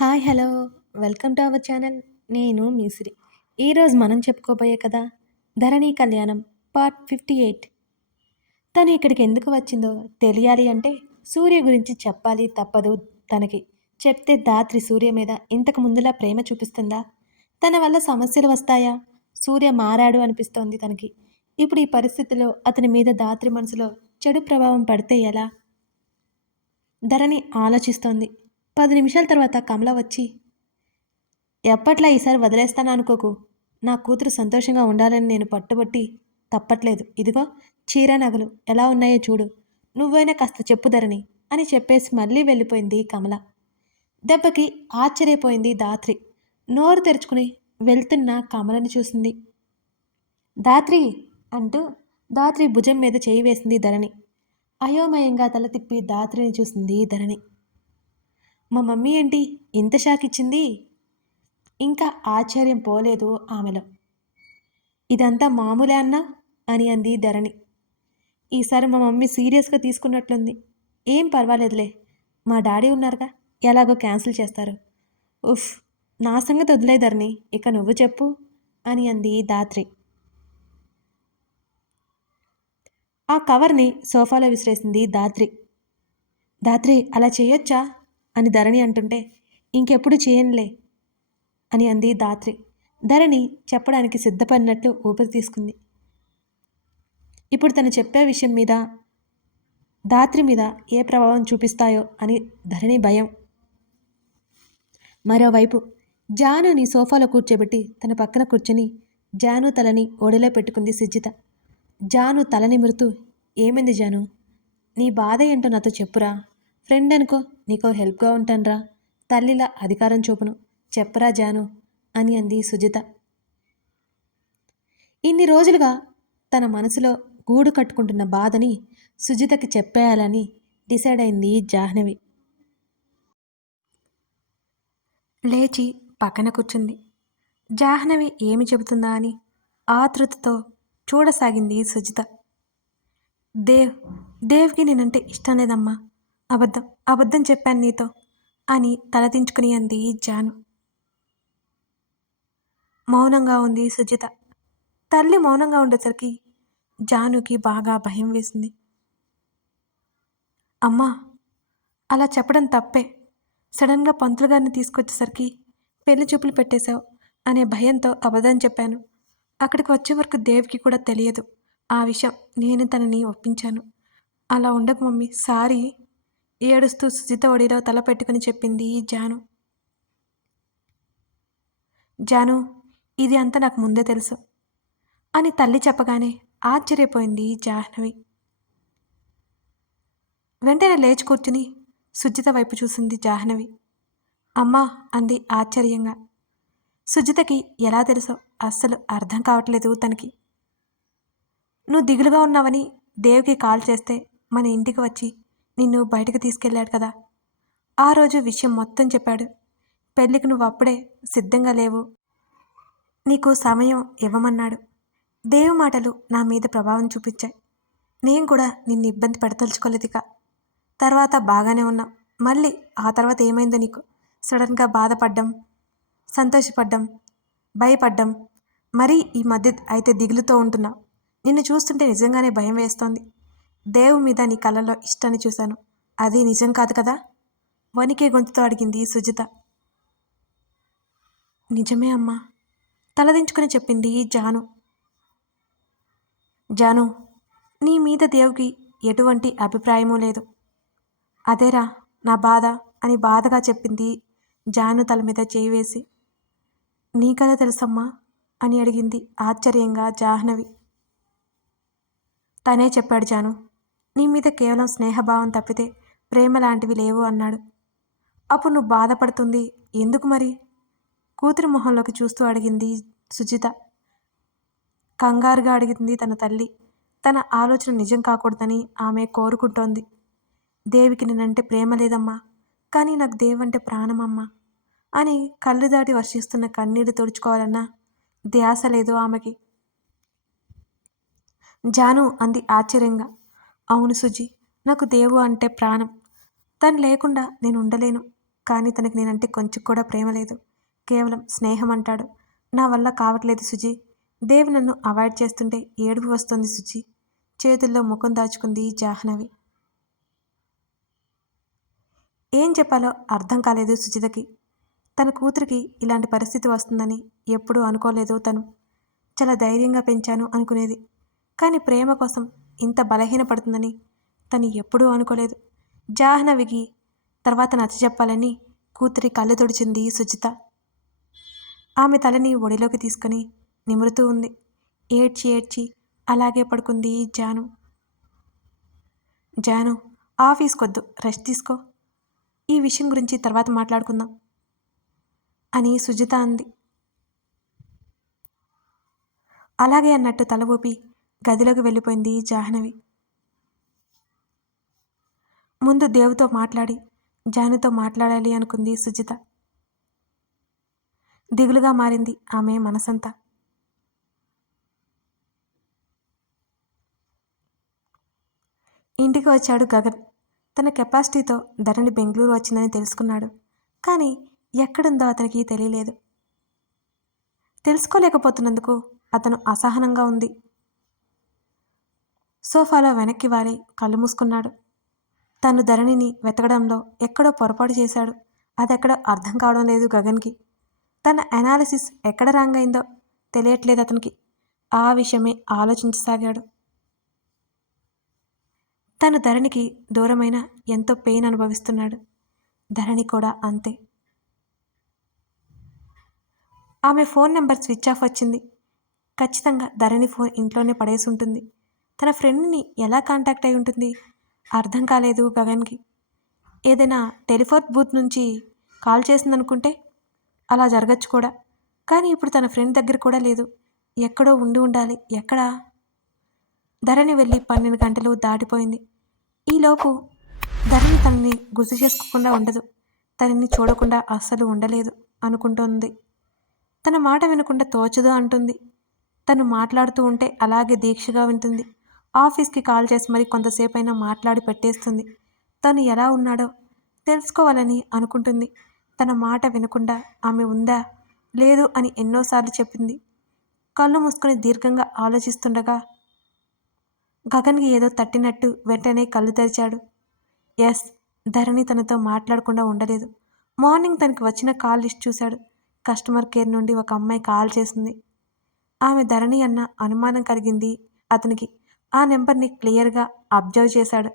Hi hello. Welcome to our channel. నేను మీసిరి. ఈరోజు మనం చెప్పుకోబోయే కదా ధరణి కళ్యాణం పార్ట్ ఫిఫ్టీ ఎయిట్. తను ఇక్కడికి ఎందుకు వచ్చిందో తెలియాలి అంటే సూర్య గురించి చెప్పాలి తప్పదు తనకి. చెప్తే దాత్రి సూర్య మీద ఇంతకు ముందులా ప్రేమ చూపిస్తుందా? తన వల్ల సమస్యలు వస్తాయా? సూర్య మారాడు అనిపిస్తోంది తనకి. ఇప్పుడు ఈ పరిస్థితిలో అతని మీద దాత్రి మనసులో చెడు ప్రభావం పడితే ఎలా? ధరణి ఆలోచిస్తోంది. పది నిమిషాల తర్వాత కమల వచ్చి ఎప్పట్లా ఈసారి వదిలేస్తాను అనుకోకు. నా కూతురు సంతోషంగా ఉండాలని నేను పట్టుబట్టి తప్పట్లేదు. ఇదిగో చీర నగలు ఎలా ఉన్నాయో చూడు. నువ్వైనా కాస్త చెప్పుదరని అని చెప్పేసి మళ్ళీ వెళ్ళిపోయింది కమల. దెబ్బకి ఆశ్చర్యపోయింది దాత్రి నోరు తెరుచుకుని వెళ్తున్న కమలని చూసింది. దాత్రి అంటూ దాత్రి భుజం మీద చేయి వేసింది ధరణి. అయోమయంగా తల తిప్పి దాత్రిని చూసింది ధరణి. మా మమ్మీ ఏంటి? ఇంత షాక్ ఇచ్చింది? ఇంకా ఆశ్చర్యం పోలేదు ఆమెలో. ఇదంతా మామూలే అన్నా? అని అంది ధరణి. ఈసారి మా మమ్మీ సీరియస్గా తీసుకున్నట్లుంది. ఏం పర్వాలేదులే. మా డాడీ ఉన్నారుగా. ఎలాగో క్యాన్సిల్ చేస్తారు. ఉఫ్ నా సంగతి వదిలే ధరణి. ఇక నువ్వు చెప్పు అని అంది దాత్రి ఆ కవర్ని సోఫాలో విసిరేసింది దాత్రి దాత్రి అలా చేయొచ్చా? అని ధరణి అంటుంటే ఇంకెప్పుడు చేయనులే అని అంది దాత్రి ధరణి చెప్పడానికి సిద్ధపడినట్లు ఊపిరి తీసుకుంది. ఇప్పుడు తను చెప్పే విషయం మీద దాత్రి మీద ఏ ప్రభావం చూపిస్తాయో అని ధరణి భయం. మరోవైపు జానుని సోఫాలో కూర్చోబెట్టి తన పక్కన కూర్చొని జాను తలని ఓడిలో పెట్టుకుంది సిజ్జిత జాను తల నిమురుతూ ఏమైంది జాను? నీ బాధ ఏంటో నాతో చెప్పురా. ఫ్రెండ్ అనుకో నీకో హెల్ప్గా ఉంటానరా. తల్లిలా అధికారం చూపును. చెప్పరా జాను? అని అంది సుజిత. ఇన్ని రోజులుగా తన మనసులో గూడు కట్టుకుంటున్న బాధని సుజితకి చెప్పేయాలని డిసైడ్ అయింది జాహ్నవి. లేచి పక్కన కూర్చుంది. జాహ్నవి ఏమి చెబుతుందా అని ఆతృతతో చూడసాగింది సుజిత. దేవ్ దేవ్కి నేనంటే ఇష్టం లేదమ్మా. అబద్ధం అబద్ధం చెప్పాను నీతో అని తలదించుకుని అంది జాను. మౌనంగా ఉంది సుజిత. తల్లి మౌనంగా ఉండేసరికి జానుకి బాగా భయం వేసింది. అమ్మా అలా చెప్పడం తప్పే. సడన్గా పంతులు గారిని తీసుకొచ్చేసరికి పెళ్ళి చూపులు పెట్టేశావు అనే భయంతో అబద్ధం చెప్పాను. అక్కడికి వచ్చే వరకు దేవికి కూడా తెలియదు. ఆ విషయం నేను తనని ఒప్పించాను. అలా ఉండకు మమ్మీ సారీ. ఏడుస్తూ సుజిత ఒడిలో తల పెట్టుకుని చెప్పింది జాను. జాను ఇది అంతా నాకు ముందే తెలుసు అని తల్లి చెప్పగానే ఆశ్చర్యపోయింది జాహ్నవి. వెంటనే లేచి కూర్చుని సుజిత వైపు చూసింది జాహ్నవి. అమ్మా అంది ఆశ్చర్యంగా. సుజితకి ఎలా తెలుసో అస్సలు అర్థం కావట్లేదు తనకి. నువ్వు దిగులుగా ఉన్నావని దేవికి కాల్ చేస్తే మన ఇంటికి వచ్చి నిన్ను బయటకు తీసుకెళ్ళాడు కదా. ఆ రోజు విషయం మొత్తం చెప్పాడు. పెళ్ళికి నువ్వు అప్పుడే సిద్ధంగా లేవు. నీకు సమయం ఇవ్వమన్నాడు. దేవు మాటలు నా మీద ప్రభావం చూపించాయి. నేను కూడా నిన్ను ఇబ్బంది పెడతలుచుకోలేదిక తర్వాత బాగానే ఉన్నాం. మళ్ళీ ఆ తర్వాత ఏమైందో నీకు సడన్గా బాధపడ్డం సంతోషపడ్డం భయపడ్డం మరీ ఈ మధ్య అయితే దిగులుతో ఉంటున్నావు. నిన్ను చూస్తుంటే నిజంగానే భయం వేస్తోంది. దేవు మీద నీ కళ్ళలో ఇష్టాన్ని చూశాను. అది నిజం కాదు కదా? వణికే గొంతుతో అడిగింది సుజిత. నిజమే అమ్మా తలదించుకుని చెప్పింది జాను. జాను నీ మీద దేవుకి ఎటువంటి అభిప్రాయమూ లేదు. అదేరా నా బాధ అని బాధగా చెప్పింది జాను తల మీద చేయి వేసి. నీ కథ తెలుసమ్మా? అని అడిగింది ఆశ్చర్యంగా జాహ్నవి. తనే చెప్పాడు జాను నీ మీద కేవలం స్నేహభావం తప్పితే ప్రేమ లాంటివి లేవు అన్నాడు. అప్పుడు నువ్వు బాధపడుతుంది ఎందుకు మరి? కూతురు మొహంలోకి చూస్తూ అడిగింది సుజిత. కంగారుగా అడిగింది తన తల్లి. తన ఆలోచన నిజం కాకూడదని ఆమె కోరుకుంటోంది. దేవికి నేనంటే ప్రేమ లేదమ్మా కానీ నాకు దేవంటే ప్రాణమమ్మా అని కళ్ళు దాటి వర్షిస్తున్న కన్నీరు తుడుచుకోవాలన్నా ధ్యాస లేదు ఆమెకి. జాను అంది ఆశ్చర్యంగా. అవును సుజి నాకు దేవు అంటే ప్రాణం. తను లేకుండా నేను ఉండలేను. కానీ తనకి నేనంటే కొంచెం కూడా ప్రేమ లేదు. కేవలం స్నేహం అంటాడు. నా వల్ల కావట్లేదు సుజీ. దేవు నన్ను అవాయిడ్ చేస్తుంటే ఏడుపు వస్తుంది సుజీ. చేతుల్లో ముఖం దాచుకుంది జాహ్నవి. ఏం చెప్పాలో అర్థం కాలేదు సుజితకి. తన కూతురికి ఇలాంటి పరిస్థితి వస్తుందని ఎప్పుడూ అనుకోలేదు తను. చాలా ధైర్యంగా పెంచాను అనుకునేది. కానీ ప్రేమ కోసం ఇంత బలహీనపడుతుందని తను ఎప్పుడూ అనుకోలేదు. జాహ్నవికి తర్వాత నచ్చ చెప్పాలని కూతురి కళ్ళు తుడిచింది సుజిత. ఆమె తలని ఒడిలోకి తీసుకొని నిమురుతూ ఉంది. ఏడ్చి ఏడ్చి అలాగే పడుకుంది జాను. జాను ఆఫీస్కొద్దు రెస్ట్ తీసుకో. ఈ విషయం గురించి తర్వాత మాట్లాడుకుందాం అని సుజిత అంది. అలాగే అన్నట్టు తల ఊపి గదిలోకి వెళ్ళిపోయింది జాహ్నవి. ముందు దేవుతో మాట్లాడి జానుతో మాట్లాడాలి అనుకుంది సుజిత. దిగులుగా మారింది ఆమె మనసంతా. ఇంటికి వచ్చాడు గగన్. తన కెపాసిటీతో ధరణి బెంగళూరు వచ్చిందని తెలుసుకున్నాడు. కానీ ఎక్కడుందో అతనికి తెలియలేదు. తెలుసుకోలేకపోతున్నందుకు అతను అసహనంగా ఉంది. సోఫాలో వెనక్కి వారి కళ్ళు మూసుకున్నాడు. తను ధరణిని వెతకడంలో ఎక్కడో పొరపాటు చేశాడు. అదెక్కడో అర్థం కావడం లేదు గగన్కి. తన అనాలిసిస్ ఎక్కడ రాంగ్ అయిందో తెలియట్లేదు అతనికి. ఆ విషయమే ఆలోచించసాగాడు. తను ధరణికి దూరమైన ఎంతో పెయిన్ అనుభవిస్తున్నాడు. ధరణి కూడా అంతే. ఆమె ఫోన్ నెంబర్ స్విచ్ ఆఫ్ వచ్చింది. ఖచ్చితంగా ధరణి ఫోన్ ఇంట్లోనే పడేసి ఉంటుంది తన ఫ్రెండ్ని ఎలా కాంటాక్ట్ అయి ఉంటుంది? అర్థం కాలేదు గగన్కి. ఏదైనా టెలిఫోన్ బూత్ నుంచి కాల్ చేసిందనుకుంటే అలా జరగచ్చు కూడా. కానీ ఇప్పుడు తన ఫ్రెండ్ దగ్గర కూడా లేదు. ఎక్కడో ఉండి ఉండాలి. ఎక్కడా? ధరణి వెళ్ళి పన్నెండు గంటలు దాటిపోయింది. ఈలోపు ధరణి తనని గుర్తు చేసుకోకుండా ఉండదు. తనని చూడకుండా అస్సలు ఉండలేదు అనుకుంటోంది. తన మాట వినకుండా తోచదు అంటుంది. తను మాట్లాడుతూ ఉంటే అలాగే దీక్షగా వింటుంది. ఆఫీస్కి కాల్ చేసి మరి కొంతసేపు అయినా మాట్లాడి పెట్టేస్తుంది. తను ఎలా ఉన్నాడో తెలుసుకోవాలని అనుకుంటుంది. తన మాట వినకుండా ఆమె ఉందా? లేదు అని ఎన్నోసార్లు చెప్పింది. కళ్ళు మూసుకొని దీర్ఘంగా ఆలోచిస్తుండగా గగన్కి ఏదో తట్టినట్టు వెంటనే కళ్ళు తెరిచాడు. ఎస్ ధరణి తనతో మాట్లాడకుండా ఉండలేదు. మార్నింగ్ తనకి వచ్చిన కాల్ లిస్ట్ చూశాడు. కస్టమర్ కేర్ నుండి ఒక అమ్మాయి కాల్ చేసింది. ఆమె ధరణి అన్న అనుమానం కలిగింది అతనికి. ఆ నెంబర్ని క్లియర్గా అబ్జర్వ్ చేశాడు.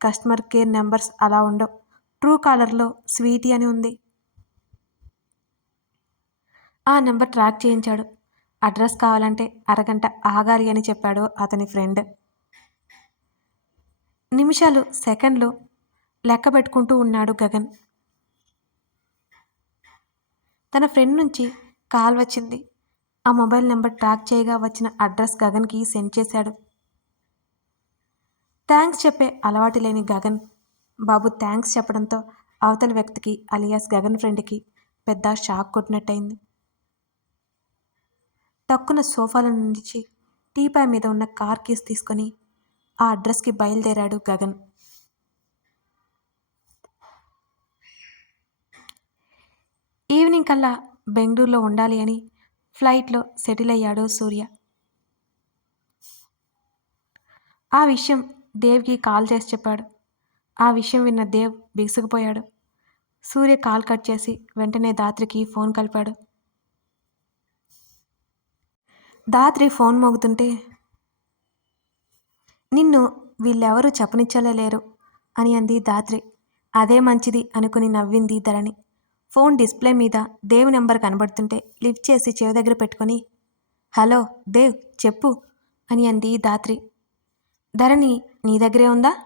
కస్టమర్ కేర్ నెంబర్స్ అలా ఉండవు. ట్రూ కాలర్లో స్వీటీ అని ఉంది. ఆ నెంబర్ ట్రాక్ చేయించాడు. అడ్రస్ కావాలంటే అరగంట ఆగాలి అని చెప్పాడు అతని ఫ్రెండ్. నిమిషాలు సెకండ్లు లెక్క పెట్టుకుంటూ ఉన్నాడు గగన్. తన ఫ్రెండ్ నుంచి కాల్ వచ్చింది. ఆ మొబైల్ నెంబర్ ట్రాక్ చేయగా వచ్చిన అడ్రస్ గగన్కి సెండ్ చేశాడు. థ్యాంక్స్ చెప్పే అలవాటు లేని గగన్ బాబు థ్యాంక్స్ చెప్పడంతో అవతల వ్యక్తికి అలియాస్ గగన్ ఫ్రెండ్కి పెద్ద షాక్ కొట్టినట్టయింది. టక్కున సోఫాల నుంచి టీపాయ్ మీద ఉన్న కార్ కీస్ తీసుకొని ఆ అడ్రస్కి బయలుదేరాడు గగన్. ఈవినింగ్ కల్లా బెంగళూరులో ఉండాలి అని ఫ్లైట్లో సెటిల్ అయ్యాడు సూర్య. ఆ విషయం దేవ్కి కాల్ చేసి చెప్పాడు. ఆ విషయం విన్న దేవ్ బిగుసుకుపోయాడు. సూర్య కాల్ కట్ చేసి వెంటనే దాత్రికి ఫోన్ కలిపాడు. దాత్రి ఫోన్ మోగుతుంటే నిన్ను వీళ్ళెవరూ చెప్పనిచ్చలే లేరు అని అంది దాత్రి. అదే మంచిది అనుకుని నవ్వింది ధరణి. ఫోన్ డిస్ప్లే మీద దేవ్ నెంబర్ కనబడుతుంటే లిఫ్ట్ చేసి చెవి దగ్గర పెట్టుకొని హలో దేవ్ చెప్పు అని అంది దాత్రి. ధరణి నీ దగ్గరే ఉందా?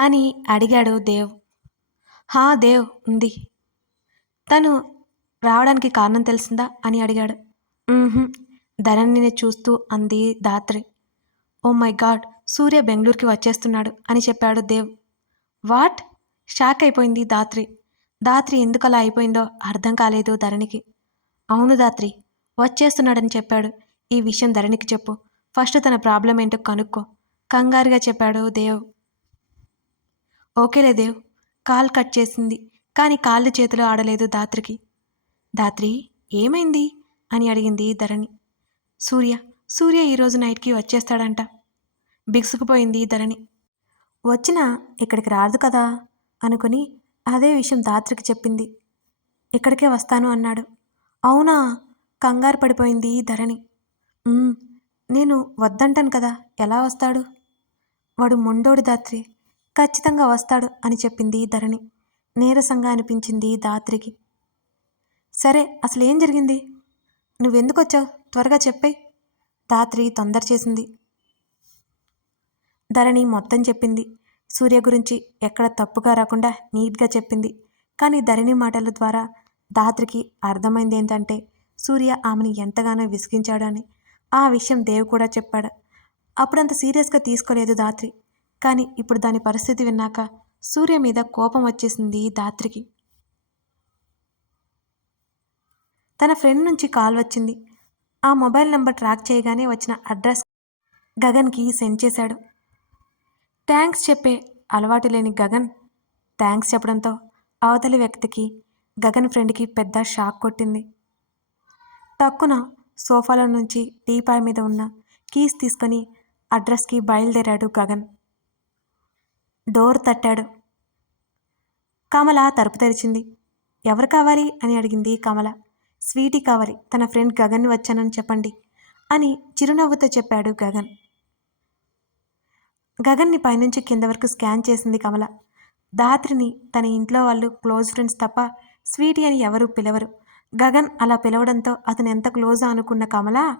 అని అడిగాడు దేవ్. హా దేవ్ ఉంది. తను రావడానికి కారణం తెలిసిందా? అని అడిగాడు. ధరణిని చూస్తూ అంది Dhatri oh my god Surya బెంగళూరుకి వచ్చేస్తున్నాడు అని చెప్పాడు దేవ్. వాట్? షాక్ అయిపోయింది దాత్రి దాత్రి ఎందుకు అలా అయిపోయిందో అర్థం కాలేదు ధరణికి. అవును దాత్రి వచ్చేస్తున్నాడని చెప్పాడు. ఈ విషయం ధరణికి చెప్పు. ఫస్ట్ తన ప్రాబ్లం ఏంటో కనుక్కో. కంగారుగా చెప్పాడు దేవ్. ఓకేలే దేవ్ కాల్ కట్ చేసింది కానీ కాళ్ళు చేతులు ఆడలేదు దాత్రికి. దాత్రి ఏమైంది? అని అడిగింది ధరణి. సూర్య సూర్య ఈరోజు నైట్కి వచ్చేస్తాడంట. బిగుసుకుపోయింది ధరణి. వచ్చినా ఇక్కడికి రాదు కదా? అనుకుని అదే విషయం దాత్రికి చెప్పింది. ఇక్కడికే వస్తాను అన్నాడు. అవునా? కంగారు పడిపోయింది ధరణి. నేను వద్దంటాను కదా ఎలా వస్తాడు? వాడు మొండోడు దాత్రి ఖచ్చితంగా వస్తాడు అని చెప్పింది ధరణి. నీరసంగా అనిపించింది దాత్రికి. సరే అసలు ఏం జరిగింది? నువ్వెందుకొచ్చావు? త్వరగా చెప్పే దాత్రి తొందర చేసింది. ధరణి మొత్తం చెప్పింది. సూర్య గురించి ఎక్కడ తప్పుగా రాకుండా నీట్గా చెప్పింది. కానీ ధరణి మాటల ద్వారా దాత్రికి అర్థమైంది ఏంటంటే సూర్య ఆమెని ఎంతగానో విసిగించాడని. ఆ విషయం దేవ్ కూడా చెప్పాడు. అప్పుడంత సీరియస్గా తీసుకోలేదు దాత్రి కానీ ఇప్పుడు దాని పరిస్థితి విన్నాక సూర్య మీద కోపం వచ్చేసింది దాత్రికి తన ఫ్రెండ్ నుంచి కాల్ వచ్చింది. ఆ మొబైల్ నంబర్ ట్రాక్ చేయగానే వచ్చిన అడ్రస్ గగన్కి సెండ్ చేశాడు. థ్యాంక్స్ చెప్పే అలవాటు లేని గగన్ థ్యాంక్స్ చెప్పడంతో అవతలి వ్యక్తికి గగన్ ఫ్రెండ్కి పెద్ద షాక్ కొట్టింది. తక్కున సోఫాలో నుంచి టీపాయ్ మీద ఉన్న కీస్ తీసుకొని అడ్రస్కి బయలుదేరాడు గగన్. డోర్ తట్టాడు. కమల తలుపు తెరిచింది. ఎవరు కావాలి? అని అడిగింది కమల. స్వీటీ కావాలి. తన ఫ్రెండ్ గగన్ వచ్చానని చెప్పండి అని చిరునవ్వుతో చెప్పాడు గగన్. గగన్ని పైనుంచి కింద వరకు స్కాన్ చేసింది కమల. దాత్రిని తన ఇంట్లో వాళ్ళు క్లోజ్ ఫ్రెండ్స్ తప్ప స్వీటీ అని ఎవరూ పిలవరు. గగన్ అలా పిలవడంతో అతను ఎంత క్లోజ్ అనుకున్న కమల?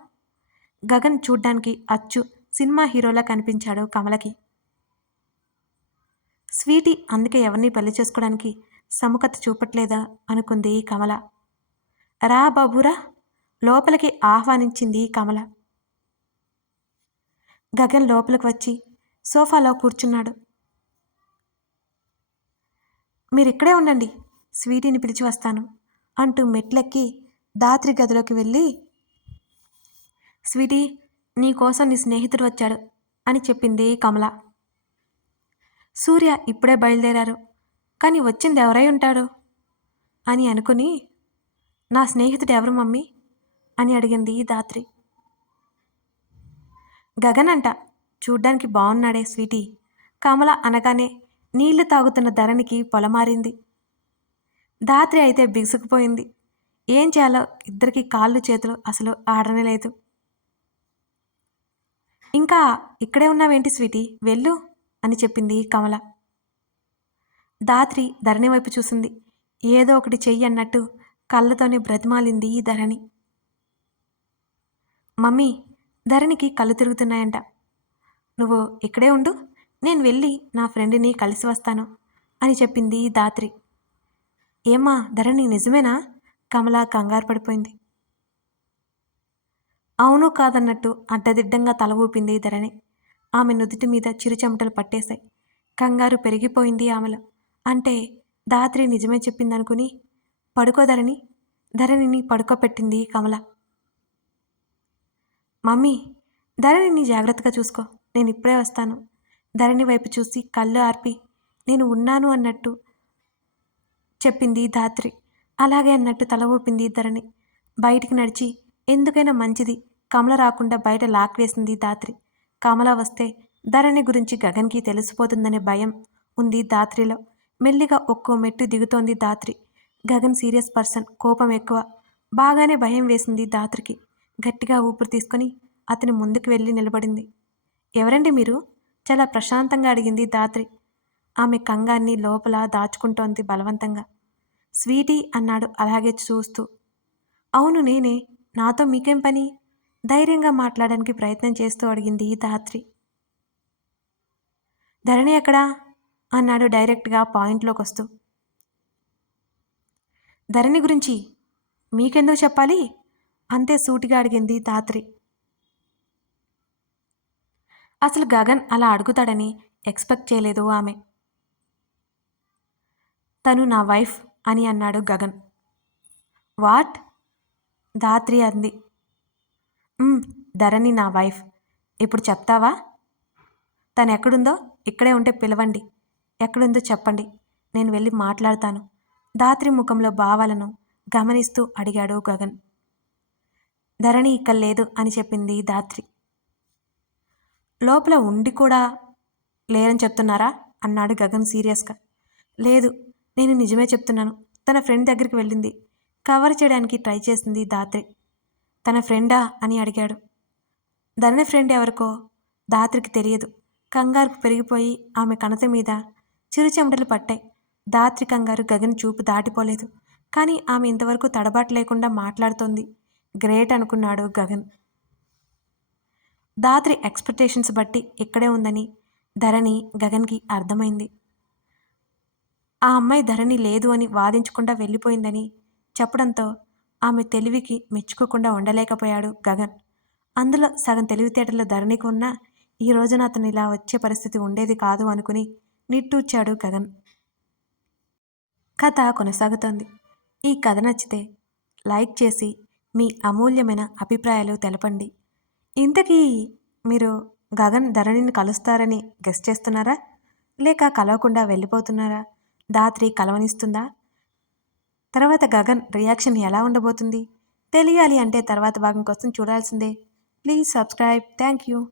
గగన్ చూడ్డానికి అచ్చు సినిమా హీరోలా కనిపించాడు కమలకి. స్వీటీ అందుకే ఎవరిని పెళ్ళి చేసుకోవడానికి సముఖత చూపట్లేదా? అనుకుంది కమల. రా బాబురా లోపలికి ఆహ్వానించింది కమల. గగన్ లోపలికి వచ్చి సోఫాలో కూర్చున్నాడు. మీరిక్కడే ఉండండి స్వీటీని పిలిచి వస్తాను. అంటూ మెట్లెక్కి దాత్రి గదిలోకి వెళ్ళి స్వీటీ నీకోసం నీ స్నేహితుడు వచ్చాడు అని చెప్పింది కమల. సూర్య ఇప్పుడే బయలుదేరారు. కానీ వచ్చింది ఎవరై ఉంటాడు? అని అనుకుని నా స్నేహితుడు ఎవరు మమ్మీ? అని అడిగింది దాత్రి. గగన్ అంట చూడ్డానికి బాగున్నాడే స్వీటీ. కమల అనగానే నీళ్ళు తాగుతున్న ధరణికి పొలమారింది. దాత్రి అయితే బిగుసుకుపోయింది. ఏం చేయాలో ఇద్దరికి కాళ్ళు చేతులు అసలు ఆడనే లేదు. ఇంకా ఇక్కడే ఉన్నావేంటి స్వీటీ? వెళ్ళు అని చెప్పింది కమల. దాత్రి ధరణి వైపు చూసింది. ఏదో ఒకటి చెయ్యి అన్నట్టు కళ్ళతోనే బ్రతిమాలింది ఈ ధరణి. మమ్మీ ధరణికి కళ్ళు తిరుగుతున్నాయంట. నువ్వు ఇక్కడే ఉండు నేను వెళ్ళి నా ఫ్రెండ్ని కలిసి వస్తాను అని చెప్పింది దాత్రి. ఏమ్మా ధరణి నిజమేనా? కమల కంగారు పడిపోయింది. అవును కాదన్నట్టు అడ్డదిడ్డంగా తల ఊపింది ధరణి. ఆమె నుదుటి మీద చిరుచెమటలు పట్టేశాయి. కంగారు పెరిగిపోయింది ఆమెలో. అంటే దాత్రి నిజమే చెప్పిందనుకుని పడుకో ధరణి. ధరణిని పడుకోపెట్టింది కమల. మమ్మీ ధరణిని జాగ్రత్తగా చూసుకో. నేను ఇప్పుడే వస్తాను. ధరణి వైపు చూసి కళ్ళు ఆర్పి నేను ఉన్నాను అన్నట్టు చెప్పింది ధాత్రి. అలాగే అన్నట్టు తల ఊపింది ధరణి బయటికి నడిచి ఎందుకైనా మంచిది. కమల రాకుండా బయట లాక్ వేసింది ధాత్రి. కమల వస్తే ధరణి గురించి గగన్కి తెలిసిపోతుందనే భయం ఉంది ధాత్రిలో. మెల్లిగా ఒక్కో మెట్టు దిగుతోంది ధాత్రి. గగన్ సీరియస్ పర్సన్ కోపం ఎక్కువ. బాగానే భయం వేసింది ధాత్రికి. గట్టిగా ఊపిరి తీసుకొని అతని ముందుకు వెళ్ళి నిలబడింది. ఎవరండి మీరు? చాలా ప్రశాంతంగా అడిగింది ధాత్రి. ఆమె కంగాన్ని లోపల దాచుకుంటోంది బలవంతంగా. స్వీటీ అన్నాడు అలాగే చూస్తూ. అవును నేనే నాతో మీకేం పని? ధైర్యంగా మాట్లాడడానికి ప్రయత్నం చేస్తూ అడిగింది ధాత్రి ధరణి ఎక్కడా? అన్నాడు డైరెక్ట్గా పాయింట్లోకి వస్తూ ధరణి గురించి మీకెందుకు చెప్పాలి? అంతే సూటిగా అడిగింది ధాత్రి అసలు గగన్ అలా అడుగుతాడని ఎక్స్పెక్ట్ చేయలేదు ఆమె. తను నా వైఫ్ అని అన్నాడు గగన్. వాట్? ధాత్రి అంది. ధరణి నా వైఫ్. ఇప్పుడు చెప్తావా? తను ఎక్కడుందో ఇక్కడే ఉంటే పిలవండి. ఎక్కడుందో చెప్పండి. నేను వెళ్ళి మాట్లాడతాను. ధాత్రి ముఖంలో భావాలను గమనిస్తూ అడిగాడు గగన్. ధరణి ఇక్కడ లేదు అని చెప్పింది దాత్రి లోపల ఉండి కూడా లేరని చెప్తున్నారా? అన్నాడు గగన్ సీరియస్గా. లేదు నేను నిజమే చెప్తున్నాను. తన ఫ్రెండ్ దగ్గరికి వెళ్ళింది. కవర్ చేయడానికి ట్రై చేసింది దాత్రి తన ఫ్రెండా? అని అడిగాడు. ధరణి ఫ్రెండ్ ఎవరికో? దాత్రికి తెలియదు. కంగారుకు పెరిగిపోయి ఆమె కణత మీద చిరుచెమటలు పట్టాయి. దాత్రి కంగారు గగన్ చూపు దాటిపోలేదు. కానీ ఆమె ఇంతవరకు తడబాటు లేకుండా మాట్లాడుతోంది. గ్రేట్ అనుకున్నాడు గగన్. దాత్రి ఎక్స్పెక్టేషన్స్ బట్టి ఇక్కడే ఉందని ధరణి గగన్కి అర్థమైంది. ఆ అమ్మాయి ధరణి లేదు అని వాదించకుండా వెళ్ళిపోయిందని చెప్పడంతో ఆమె తెలివికి మెచ్చుకోకుండా ఉండలేకపోయాడు గగన్. అందులో సగం తెలివితేటలు ధరణికి ఉన్నా ఈ రోజున అతను ఇలా వచ్చే పరిస్థితి ఉండేది కాదు అనుకుని నిట్టూర్చాడు గగన్. కథ కొనసాగుతోంది. ఈ కథ నచ్చితే లైక్ చేసి మీ అమూల్యమైన అభిప్రాయాలు తెలపండి. ఇంతకీ మీరు గగన్ ధరణిని కలుస్తారని గెస్ట్ చేస్తున్నారా? లేక కలవకుండా వెళ్ళిపోతున్నారా? దాత్రి కలవనిస్తుందా? తర్వాత గగన్ రియాక్షన్ ఎలా ఉండబోతుంది? తెలియాలి అంటే తర్వాత భాగం కోసం చూడాల్సిందే. Please subscribe. Thank you.